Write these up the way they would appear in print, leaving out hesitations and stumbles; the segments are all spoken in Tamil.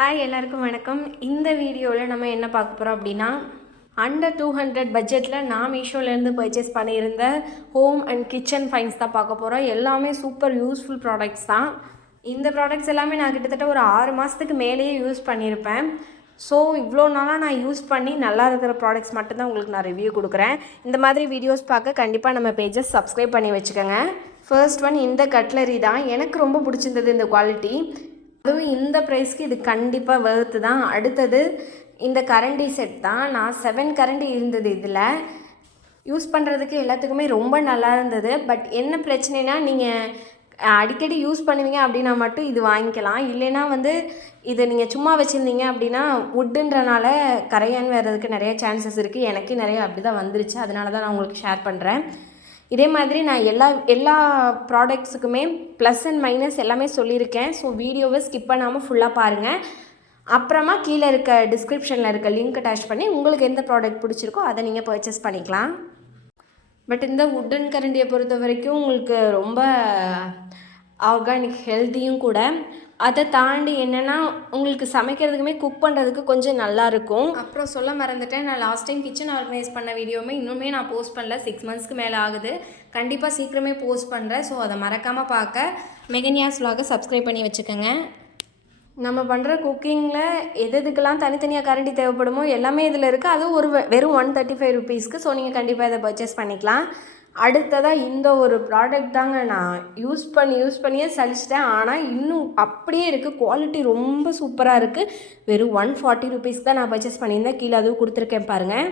ஹாய் எல்லாருக்கும் வணக்கம். இந்த வீடியோவில் நம்ம என்ன பார்க்க போகிறோம் அப்படின்னா, அண்டர் 200 பட்ஜெட்டில் நான் மீஷோலேருந்து பர்ச்சேஸ் பண்ணியிருந்த ஹோம் அண்ட் கிச்சன் ஃபைன்ஸ் தான் பார்க்க போகிறோம். எல்லாமே சூப்பர் யூஸ்ஃபுல் ப்ராடக்ட்ஸ் தான். இந்த ப்ராடக்ட்ஸ் எல்லாமே நான் கிட்டத்தட்ட ஒரு 6 மாதத்துக்கு மேலேயே யூஸ் பண்ணியிருப்பேன். ஸோ இவ்வளோ நாளாக நான் யூஸ் பண்ணி நல்லா இருக்கிற ப்ராடக்ட்ஸ் மட்டும்தான் உங்களுக்கு நான் ரிவ்யூ கொடுக்குறேன். இந்த மாதிரி வீடியோஸ் பார்க்க கண்டிப்பாக நம்ம பேஜை சப்ஸ்கிரைப் பண்ணி வச்சுக்கோங்க. ஃபர்ஸ்ட் ஒன் இந்த கட்லரி தான். எனக்கு ரொம்ப பிடிச்சிருந்தது இந்த குவாலிட்டி. அதுவும் இந்த ப்ரைஸ்க்கு இது கண்டிப்பாக வர்த்து தான். அடுத்தது இந்த கரண்டி செட் தான். நான் 7 கரண்டி இருந்தது. இதில் யூஸ் பண்ணுறதுக்கு எல்லாத்துக்குமே ரொம்ப நல்லா இருந்தது. பட் என்ன பிரச்சனைனா, நீங்கள் அடிக்கடி யூஸ் பண்ணுவீங்க அப்படின்னா மட்டும் இது வாங்கிக்கலாம். இல்லைன்னா இதை நீங்கள் சும்மா வச்சுருந்தீங்க அப்படின்னா வுட்டுன்றனால கரையான் வர்றதுக்கு நிறைய சான்சஸ் இருக்குது. எனக்கே நிறைய அப்படி தான் வந்துருச்சு. அதனால தான் நான் உங்களுக்கு ஷேர் பண்ணுறேன். இதே மாதிரி நான் எல்லா ப்ராடக்ட்ஸுக்குமே ப்ளஸ் அண்ட் மைனஸ் எல்லாமே சொல்லியிருக்கேன். ஸோ வீடியோவை ஸ்கிப் பண்ணாமல் ஃபுல்லாக பாருங்கள். அப்புறமா கீழே இருக்க டிஸ்கிரிப்ஷனில் இருக்க லிங்க் அட்டாச் பண்ணி உங்களுக்கு எந்த ப்ராடக்ட் பிடிச்சிருக்கோ அதை நீங்கள் பர்ச்சேஸ் பண்ணிக்கலாம். பட் இந்த வுட்டன் கரண்டியை பொறுத்த வரைக்கும் உங்களுக்கு ரொம்ப ஆர்கானிக் ஹெல்த்தியும் கூட. அதை தாண்டி என்னென்னா, உங்களுக்கு சமைக்கிறதுக்குமே குக் பண்ணுறதுக்கு கொஞ்சம் நல்லாயிருக்கும். அப்புறம் சொல்ல மறந்துட்டேன், நான் லாஸ்ட் டைம் கிச்சன் ஆர்கனைஸ் பண்ண வீடியோவுமே இன்னுமே நான் போஸ்ட் பண்ணல. 6 மந்த்ஸ்க்கு மேலே ஆகுது. கண்டிப்பாக சீக்கிரமே போஸ்ட் பண்ணுறேன். ஸோ அதை மறக்காமல் பார்க்க மெகன்யாஸ் vlog சப்ஸ்கிரைப் பண்ணி வச்சுக்கோங்க. நம்ம பண்ணுற குக்கிங்கில் எதுக்கெல்லாம் தனித்தனியாக கரண்டி தேவைப்படுமோ எல்லாமே இதில் இருக்குது. அதுவும் வெறும் 135 ருபீஸ்க்கு. ஸோ நீங்கள் கண்டிப்பாக இதை பர்ச்சேஸ் பண்ணிக்கலாம். அடுத்ததாக இந்த ஒரு ப்ராடக்ட் தாங்க. நான் யூஸ் பண்ணியே சலிச்சிட்டேன். ஆனால் இன்னும் அப்படியே இருக்குது. குவாலிட்டி ரொம்ப சூப்பராக இருக்குது. வெறும் 140 ருபீஸ் தான் நான் பர்ச்சேஸ் பண்ணியிருந்தேன். கீழே அதுவும் கொடுத்துருக்கேன் பாருங்கள்.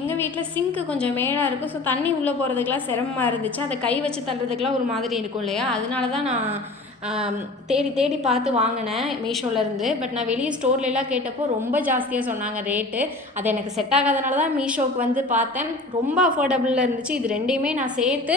எங்கள் வீட்டில் சிங்க்கு கொஞ்சம் மேலாக இருக்கும். ஸோ தண்ணி உள்ளே போகிறதுக்கெலாம் சிரமமாக இருந்துச்சு. அதை கை வச்சு தள்ளுறதுக்கெலாம் ஒரு மாதிரி இருக்கும் இல்லையா? அதனால தான் நான் தேடி பார்த்து வாங்கினேன் மீஷோலேருந்து. பட் நான் வெளியே ஸ்டோர்லலாம் கேட்டப்போ ரொம்ப ஜாஸ்தியாக சொன்னாங்க ரேட்டு. அது எனக்கு செட் ஆகாதனால தான் மீஷோவுக்கு பார்த்தேன். ரொம்ப அஃபோர்டபுளில் இருந்துச்சு. இது ரெண்டையுமே நான் சேர்த்து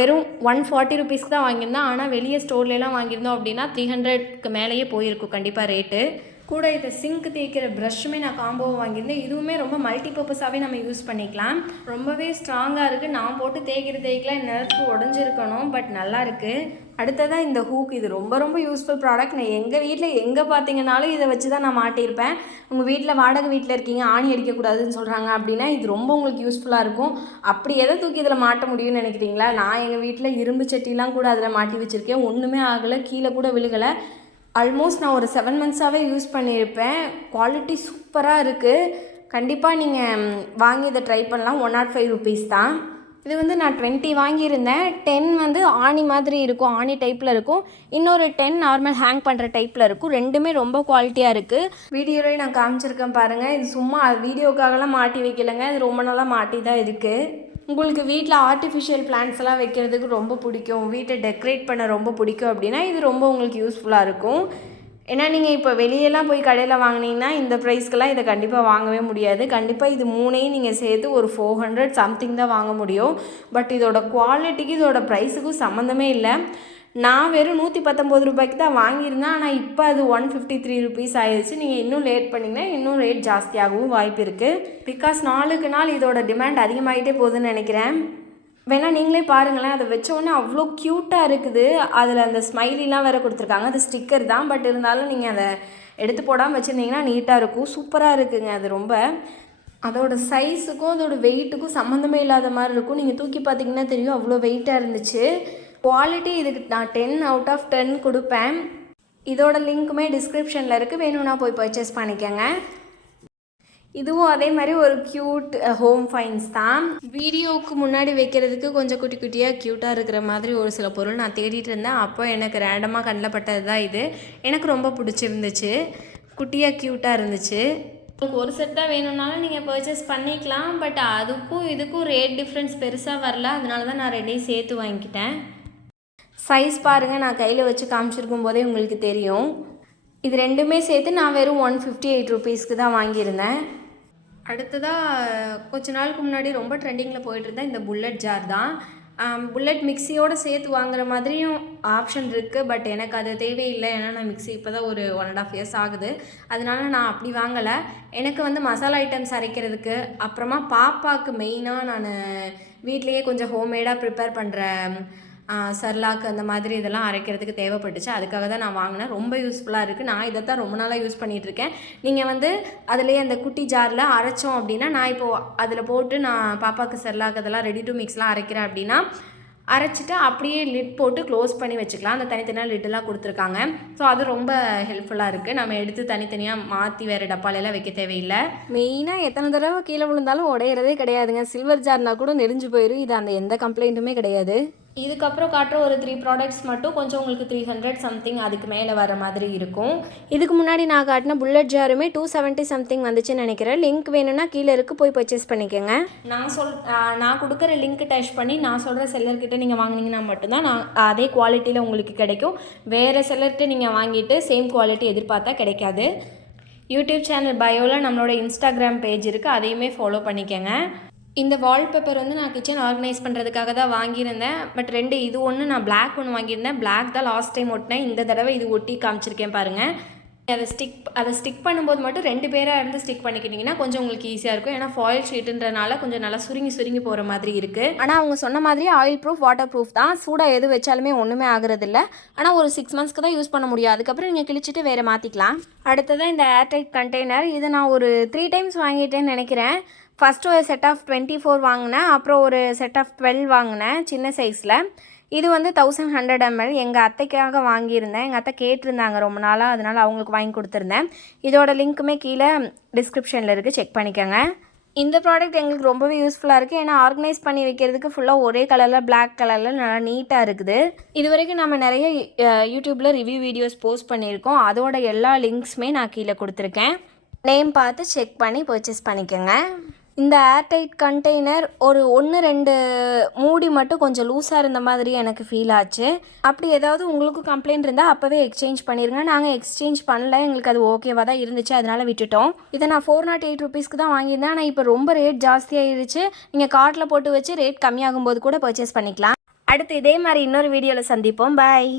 வெறும் 140 ருபீஸ்க்கு தான் வாங்கியிருந்தேன். ஆனால் வெளியே ஸ்டோர்லலாம் வாங்கியிருந்தோம் அப்படின்னா 300க்கு மேலேயே போயிருக்கும் கண்டிப்பாக ரேட்டு. கூட இதை சிங்க் தேய்க்கிற ப்ரஷ்ஷுமே நான் காம்போவை வாங்கியிருந்தேன். இதுவுமே ரொம்ப மல்டி பர்பஸாகவே நம்ம யூஸ் பண்ணிக்கலாம். ரொம்பவே ஸ்ட்ராங்காக இருக்குது. நான் போட்டு தேய்க்கலாம் நேரத்துக்கு உடஞ்சிருக்கணும். பட் நல்லா இருக்குது. அடுத்ததாக இந்த ஹூக். இது ரொம்ப யூஸ்ஃபுல் ப்ராடக்ட். நான் எங்கள் வீட்டில் எங்கே பார்த்தீங்கன்னாலும் இதை வச்சு தான் நான் மாட்டியிருப்பேன். உங்கள் வீட்டில் வாடகை வீட்டில் இருக்கீங்க, ஆணி அடிக்கக்கூடாதுன்னு சொல்கிறாங்க அப்படின்னா இது ரொம்ப உங்களுக்கு யூஸ்ஃபுல்லாக இருக்கும். அப்படி எதை தூக்கி இதில் மாட்ட முடியும்னு நினைக்கிறீங்களா? நான் எங்கள் வீட்டில் இரும்பு சட்டிலாம் கூட அதில் மாட்டி வச்சுருக்கேன். ஒன்றுமே ஆகலை, கீழே கூட விழுகலை. ஆல்மோஸ்ட் நான் ஒரு 7 மந்த்ஸாகவே யூஸ் பண்ணியிருப்பேன். குவாலிட்டி சூப்பராக இருக்குது. கண்டிப்பாக நீங்கள் வாங்கி இதை ட்ரை பண்ணலாம். 105 ருபீஸ் தான். இது நான் 20 வாங்கியிருந்தேன். 10 ஆணி மாதிரி இருக்கும், ஆணி டைப்பில் இருக்கும். இன்னொரு 10 நார்மல் ஹேங் பண்ணுற டைப்பில் இருக்கும். ரெண்டுமே ரொம்ப குவாலிட்டியாக இருக்குது. வீடியோலேயே நான் காமிச்சிருக்கேன் பாருங்கள். இது சும்மா வீடியோக்காகலாம் மாட்டி வைக்கலைங்க. இது ரொம்ப நாளாக மாட்டி தான் இருக்குது. உங்களுக்கு வீட்டில் ஆர்டிஃபிஷியல் பிளான்ட்ஸ் எல்லாம் வைக்கிறதுக்கு ரொம்ப பிடிக்கும், வீட்டை டெக்கரேட் பண்ண ரொம்ப பிடிக்கும் அப்படின்னா இது ரொம்ப உங்களுக்கு யூஸ்ஃபுல்லாக இருக்கும். ஏன்னா நீங்கள் இப்போ வெளியெல்லாம் போய் கடையில் வாங்கினீங்கன்னா இந்த ப்ரைஸ்க்கெல்லாம் இதை கண்டிப்பாக வாங்கவே முடியாது. கண்டிப்பாக இது மூணையும் நீங்கள் சேர்த்து ஒரு 400 சம்திங் தான் வாங்க முடியும். பட் இதோட குவாலிட்டிக்கு இதோட ப்ரைஸுக்கும் சம்மந்தமே இல்லை. நான் வெறும் 119 ரூபாய்க்கு தான் வாங்கியிருந்தேன். ஆனால் இப்போ அது 153 ருபீஸ் ஆயிடுச்சு. நீங்கள் இன்னும் லேட் பண்ணிங்கன்னா இன்னும் ரேட் ஜாஸ்தியாகவும் வாய்ப்பு இருக்குது. பிகாஸ் நாளுக்கு நாள் இதோட டிமாண்ட் அதிகமாகிட்டே போகுதுன்னு நினைக்கிறேன். வேணால் நீங்களே பாருங்களேன். அதை வச்சோடனே அவ்வளோ க்யூட்டாக இருக்குது. அதில் அந்த ஸ்மைலிலாம் வேறு கொடுத்துருக்காங்க. அது ஸ்டிக்கர் தான். பட் இருந்தாலும் நீங்கள் அதை எடுத்து போடாமல் வச்சுருந்தீங்கன்னா நீட்டாக இருக்கும். சூப்பராக இருக்குங்க. அது ரொம்ப அதோட சைஸுக்கும் அதோட வெயிட்டுக்கும் சம்மந்தமே இல்லாத மாதிரி இருக்கும். நீங்கள் தூக்கி பார்த்தீங்கன்னா தெரியும், அவ்வளோ வெயிட்டாக இருந்துச்சு. குவாலிட்டி இதுக்கு நான் 10 out of 10 கொடுப்பேன். இதோட லிங்க்குமே டிஸ்கிரிப்ஷனில் இருக்குது. வேணும்னா போய் பர்ச்சேஸ் பண்ணிக்கோங்க. இதுவும் அதே மாதிரி ஒரு க்யூட் ஹோம் ஃபைன்ஸ் தான். வீடியோவுக்கு முன்னாடி வைக்கிறதுக்கு கொஞ்சம் குட்டி குட்டியாக க்யூட்டாக இருக்கிற மாதிரி ஒரு சில பொருள் நான் தேடிட்டு இருந்தேன். அப்போ எனக்கு ரேண்டமாக கண்ணில் பட்டது தான் இது. எனக்கு ரொம்ப பிடிச்சிருந்துச்சு. குட்டியாக க்யூட்டாக இருந்துச்சு. உங்களுக்கு ஒரு செட் தான் வேணும்னாலும் நீங்கள் பர்ச்சேஸ் பண்ணிக்கலாம். பட் அதுக்கும் இதுக்கும் ரேட் டிஃப்ரென்ஸ் பெருசாக வரல. அதனால தான் நான் ரெண்டையும் சேர்த்து வாங்கிக்கிட்டேன். சைஸ் பாருங்கள், நான் கையில் வச்சு காமிச்சிருக்கும் போதே உங்களுக்கு தெரியும். இது ரெண்டுமே சேர்த்து நான் வெறும் 158 ருபீஸ்க்கு தான் வாங்கியிருந்தேன். அடுத்ததாக கொஞ்ச நாளுக்கு முன்னாடி ரொம்ப ட்ரெண்டிங்கில் போயிட்டு இருந்தேன் இந்த புல்லட் ஜார் தான். புல்லட் மிக்சியோடு சேர்த்து வாங்குற மாதிரியும் ஆப்ஷன் இருக்குது. பட் எனக்கு அது தேவையில்லை. ஏன்னா நான் மிக்சி இப்போ தான் ஒரு 1.5 இயர்ஸ் ஆகுது. அதனால நான் அப்படி வாங்கலை. எனக்கு மசாலா ஐட்டம்ஸ் அரைக்கிறதுக்கு, அப்புறமா பாப்பாவுக்கு மெயினாக நான் வீட்லேயே கொஞ்சம் ஹோம்மேடாக ப்ரிப்பேர் பண்ணுற சர்லாக் அந்த மாதிரி இதெல்லாம் அரைக்கிறதுக்கு தேவைப்பட்டுச்சு. அதுக்காக தான் நான் வாங்கினேன். ரொம்ப யூஸ்ஃபுல்லாக இருக்குது. நான் இதை தான் ரொம்ப நாளாக யூஸ் பண்ணிகிட்ருக்கேன். நீங்கள் வந்து அதிலேயே அந்த குட்டி ஜாரில் அரைச்சோம் அப்படின்னா, நான் இப்போது அதில் போட்டு நான் பாப்பாவுக்கு சர்லாக் அதெல்லாம் ரெடி டு மிக்ஸ்லாம் அரைக்கிறேன் அப்படின்னா, அரைச்சிட்டு அப்படியே லிட் போட்டு க்ளோஸ் பண்ணி வச்சுக்கலாம். அந்த தனித்தனியாக லிட்டெல்லாம் கொடுத்துருக்காங்க. ஸோ அது ரொம்ப ஹெல்ப்ஃபுல்லாக இருக்குது. நம்ம எடுத்து தனித்தனியாக மாற்றி வேறு டப்பாலெல்லாம் வைக்க தேவையில்லை. மெயினாக எத்தனை தடவை கீழே விழுந்தாலும் உடையிறதே கிடையாதுங்க. சில்வர் ஜார்னால் கூட நெரிஞ்சு போயிடும். இது அந்த எந்த கம்ப்ளைண்ட்டுமே கிடையாது. இதுக்கப்புறம் காட்டுற ஒரு 3 ப்ராடக்ட்ஸ் மட்டும் கொஞ்சம் உங்களுக்கு 300 சம்திங் அதுக்கு மேலே வர மாதிரி இருக்கும். இதுக்கு முன்னாடி நான் காட்டின புல்லட் ஜாருமே 270 சம்திங் வந்துச்சுன்னு நினைக்கிறேன். லிங்க் வேணும்னா கீழே இருக்குது, போய் பர்ச்சேஸ் பண்ணிக்கோங்க. நான் கொடுக்குற லிங்க் டச் பண்ணி நான் சொல்கிற செல்லர்கிட்ட நீங்கள் வாங்கினீங்கன்னா மட்டும்தான் நான் அதே குவாலிட்டியில் உங்களுக்கு கிடைக்கும். வேறு செல்லர்கிட்ட நீங்கள் வாங்கிட்டு சேம் குவாலிட்டி எதிர்பார்த்தா கிடைக்காது. யூடியூப் சேனல் பயோவில் நம்மளோட இன்ஸ்டாகிராம் பேஜ் இருக்குது, அதையுமே ஃபாலோ பண்ணிக்கோங்க. இந்த வால்பேப்பர் வந்து நான் கிச்சன் ஆர்கனைஸ் பண்ணுறதுக்காக தான் வாங்கியிருந்தேன். பட் இது ஒன்று நான் பிளாக் ஒன்று வாங்கியிருந்தேன். பிளாக் தான் லாஸ்ட் டைம் ஒட்டினேன். இந்த தடவை இது ஒட்டி காமிச்சிருக்கேன் பாருங்கள். அதை ஸ்டிக் பண்ணும்போது மட்டும் 2 பேராக இருந்து ஸ்டிக் பண்ணிக்கிட்டிங்கன்னா கொஞ்சம் உங்களுக்கு ஈஸியாக இருக்கும். ஏன்னா ஃபாயில் ஷீட்டுன்றனால கொஞ்சம் நல்லா சுருங்கி போகிற மாதிரி இருக்குது. ஆனால் அவங்க சொன்ன மாதிரி ஆயில் ப்ரூஃப், வாட்டர் ப்ரூஃப் தான். சூடாக எது வச்சாலுமே ஒன்றுமே ஆகுறதில்ல. ஆனால் ஒரு 6 மந்த்ஸ்க்கு தான் யூஸ் பண்ண முடியும். அதுக்கப்புறம் நீங்கள் கிழிச்சிட்டு வேறு மாற்றிக்கலாம். அடுத்ததான் இந்த ஏர்டைட் கண்டெய்னர். இதை நான் ஒரு 3 டைம்ஸ் வாங்கிட்டேன்னு நினைக்கிறேன். ஃபஸ்ட்டு ஒரு செட் ஆஃப் 24 வாங்கினேன். அப்புறம் ஒரு செட் ஆஃப் 12 வாங்கினேன் சின்ன சைஸில். இது வந்து 1100 ml. எங்கள் அத்தைக்காக வாங்கியிருந்தேன். எங்கள் அத்தை கேட்டிருந்தாங்க ரொம்ப நாளாக, அதனால் அவங்களுக்கு வாங்கி கொடுத்துருந்தேன். இதோட லிங்க்குமே கீழே டிஸ்கிரிப்ஷனில் இருக்குது, செக் பண்ணிக்கோங்க. இந்த ப்ராடக்ட் எங்களுக்கு ரொம்பவே யூஸ்ஃபுல்லாக இருக்குது. ஏன்னா ஆர்கனைஸ் பண்ணி வைக்கிறதுக்கு ஃபுல்லாக ஒரே கலரில் பிளாக் கலரில் நல்லா நீட்டாக இருக்குது. இது வரைக்கும் நம்ம நிறைய யூடியூப்பில் ரிவ்யூ வீடியோஸ் போஸ்ட் பண்ணியிருக்கோம். அதோட எல்லா லிங்க்ஸுமே நான் கீழே கொடுத்துருக்கேன். நேம் பார்த்து செக் பண்ணி பர்ச்சேஸ் பண்ணிக்கோங்க. இந்த ஏர்டைட் கண்டெய்னர் ஒரு 1-2 மூடி மட்டும் கொஞ்சம் லூஸாக இருந்த மாதிரி எனக்கு ஃபீல் ஆச்சு. அப்படி ஏதாவது உங்களுக்கு கம்ப்ளைண்ட் இருந்தால் அப்போவே எக்ஸ்சேஞ்ச் பண்ணிடுங்க. நாங்கள் எக்ஸ்சேஞ்ச் பண்ணல, எங்களுக்கு அது ஓகேவாக தான் இருந்துச்சு, அதனால் விட்டுட்டோம். இதை நான் 408 ருபீஸ்க்கு தான் வாங்கியிருந்தேன். ஆனால் இப்போ ரொம்ப ரேட் ஜாஸ்தியாகிடுச்சு. நீங்கள் கார்ட்டில் போட்டு வச்சு ரேட் கம்மியாகும்போது கூட பர்ச்சேஸ் பண்ணிக்கலாம். அடுத்து இதே மாதிரி இன்னொரு வீடியோவில் சந்திப்போம். பாய்.